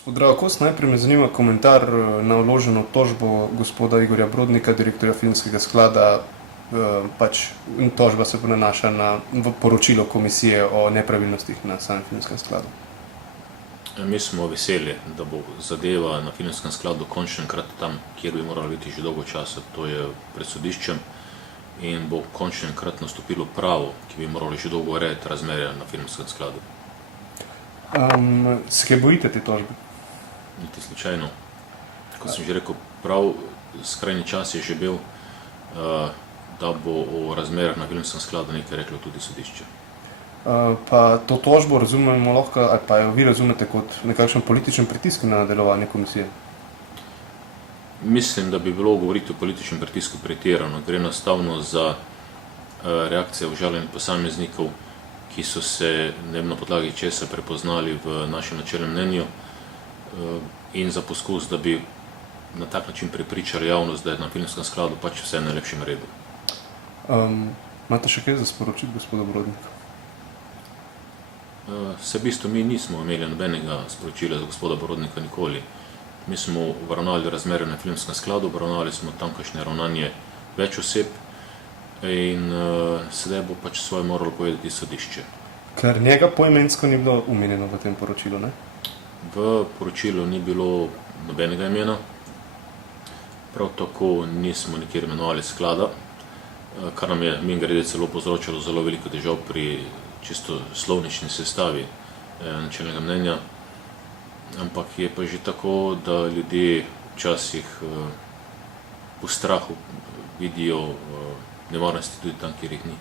Gospod Dravkos, najprej me zanima komentar na vloženo tožbo gospoda Igorja Brodnika, direktorja Filmskega sklada. Tožba se nanaša na poročilo komisije o nepravilnostih na samem Filmskem skladu. Mi smo veseli, da bo zadeva na Filmskem skladu končno enkrat tam, kjer bi morala biti že dolgo časa, to je pred sodiščem, in bo končno enkrat nastopilo pravo, ki bi moralo že dolgo urejati razmerja na Filmskem skladu. Se kaj bojite te tožbe? Niti slučajno. Kot sem že rekel, prav skrajni čas je že bil, da bo o razmerah na Filmskem skladu nekaj reklo tudi sodišče. Pa to tožbo razumemo lahko, ali pa jo vi razumete kot nekakšen političen pritisk na delovanje komisije? Mislim, da bi bilo govoriti o političnem pritisku pretirano. Gre enostavno za reakcije užaljenih posameznikov, ki so se na podlagi česa prepoznali v našem načelnem mnenju, in za poskus, da bi na tak način prepričali javnost, da je na Filmskem skladu pač vse v najlepšem redu. Imate še kaj za sporočiti gospodu Brodniku? V bistvu mi nismo imeli nobenega sporočila za gospoda Brodnika nikoli. Mi smo obravnavali razmere na Filmskem skladu, obravnavali smo tamkajšnje ravnanje več oseb in sedaj bo pač svoje moralo povedati sodišče. Ker njega poimensko ni bilo omenjeno v tem poročilu, ne? V poročilu ni bilo nobenega imena, prav tako nismo nikjer imenovali sklada, kar nam je mimogrede celo povzročalo zelo veliko težav pri čisto slovnični sestavi načelnega mnenja, ampak je pa že tako, da ljudje včasih v strahu vidijo nevarnosti tudi tam, kjer jih ni.